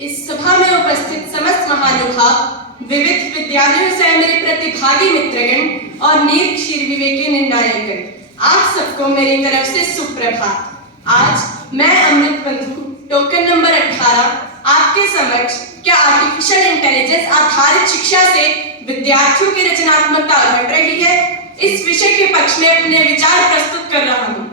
इस सभा में उपस्थित समस्त महानुभाव, विविध विद्यालयों से मेरे प्रतिभागी मित्रगण और निरीक्षर विवेकी निर्णायकगण, आप सबको मेरी तरफ से सुप्रभात। आज मैं अमृत बंधु टोकन नंबर 18 आपके समक्ष क्या आर्टिफिशियल इंटेलिजेंस आधारित शिक्षा से विद्यार्थियों की रचनात्मकता घट रही है, इस विषय के पक्ष में अपने विचार प्रस्तुत कर रहा हूँ।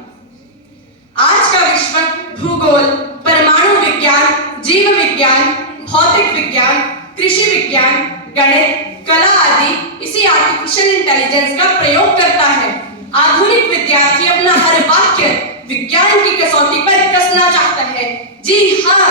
आज का विश्व भूगोल, परमाणु विज्ञान, जीव विज्ञान, भौतिक विज्ञान, कृषि विज्ञान, गणित, कला आदि इसी आर्टिफिशियल इंटेलिजेंस का प्रयोग करता है। आधुनिक विद्यार्थी अपना हर वाक्य विज्ञान की कसौटी पर कसना चाहता है। जी हाँ,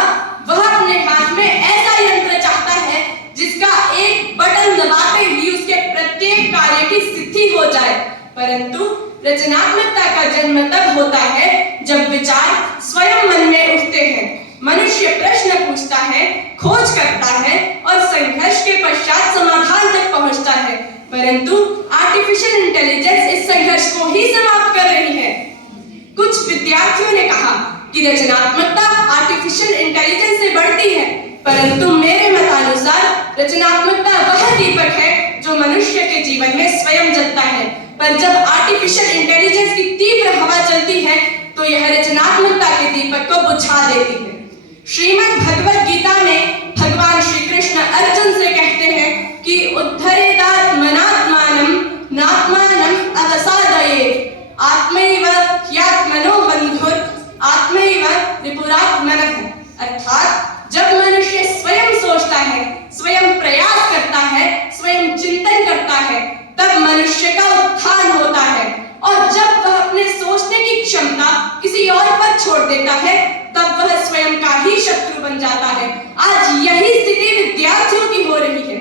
वह अपने हाथ में ऐसा यंत्र चाहता है जिसका एक बटन दबाते ही उसके प्रत्येक कार्य की सिद्धि हो जाए। परंतु रचनात्मकता का जन्म तब होता है जब विचार स्वयं मन में उठते हैं। मनुष्य प्रश्न पूछता है, खोज करता है और संघर्ष के पश्चात समाधान तक पहुंचता है। परंतु आर्टिफिशियल इंटेलिजेंस इस संघर्ष को ही समाप्त कर रही है। कुछ विद्यार्थियों ने कहा कि रचनात्मकता आर्टिफिशियल इंटेलिजेंस से बढ़ती है, परंतु मेरे मतानुसार रचनात्मकता वह दीपक है जो मनुष्य के जीवन में स्वयं जलता है। पर जब आर्टिफिशियल इंटेलिजेंस की तीव्र हवा चलती है तो यह रचनात्मकता के दीपक को बुझा देती है। श्रीमद् भगवद गीता में भगवान श्री कृष्ण अर्जुन से कहते हैं कि उद्धरेदात्मनात्मानं नात्मानं अवसादयेत् आत्मैव ह्यात्मनो बन्धुर आत्मैव रिपुरात्मनः। अर्थात जब मनुष्य स्वयं सोचता है, स्वयं प्रयास करता है, स्वयं चिंतन करता है, तब मनुष्य का उत्थान होता है। और जब वह अपने सोचने की क्षमता किसी और पर छोड़ देता है, तब वह स्वयं का ही शत्रु बन जाता है। आज यही स्थिति विद्यार्थियों की हो रही है।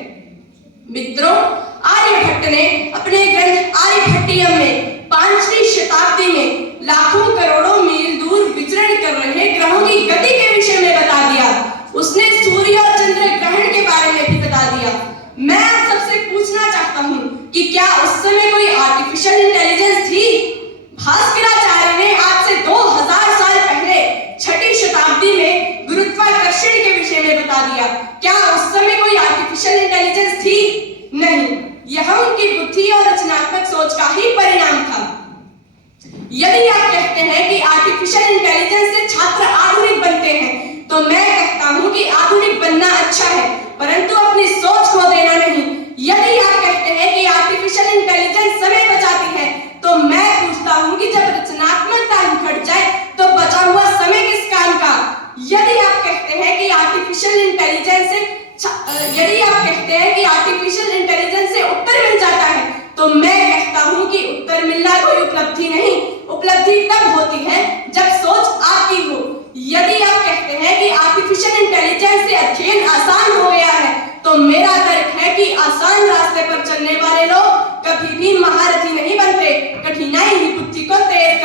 मित्रों, आर्यभट्ट ने अपने ग्रंथ आर्यभट्टियम में 5वीं शताब्दी में लाखों करोड़ों मील दूर विचरण कर रहे ग्रहों की गति के विषय में बता दिया। उसने सूर्य और चंद्र ग्रहण के बारे में भी बता दिया। मैं आप सबसे पूछना चाहता हूँ कि क्या उस समय कोई आर्टिफिशियल इंटेलिजेंस थी? भास्कराचार्य ने आज से 2000 साल पहले 6वीं शताब्दी में गुरुत्वाकर्षण के विषय में बता दिया। क्या उस समय कोई आर्टिफिशियल इंटेलिजेंस थी? नहीं, यह उनकी बुद्धि और रचनात्मक सोच का ही परिणाम था। यदि आप कहते हैं कि आर्टिफिशियल इंटेलिजेंस से छात्र आधुनिक बनते हैं, तो मैं कहता हूं कि आधुनिक बनना अच्छा है, परंतु अपनी सोच खो देना नहीं। यदि आप कहते हैं कि आर्टिफिशियल इंटेलिजेंस समय बचाती है, तो मैं पूछता हूं कि जब रचनात्मकता ही घट जाए तो बचा हुआ समय किस काम का? यदि आप कहते हैं कि आर्टिफिशियल इंटेलिजेंस से उत्तर मिल जाता है, तो मैं कहता हूं कि उत्तर मिलना कोई उपलब्धि नहीं। उपलब्धि तब होती है जब सोच आपकी हो। यदि आप कहते हैं कि आर्टिफिशियल इंटेलिजेंस से अध्ययन आसान हो गया है, तो मेरा तर्क है कि आसान रास्ते पर चलने वाले लोग कभी भी महारथी नहीं बनते। कठिनाई ही बुद्धि को तेज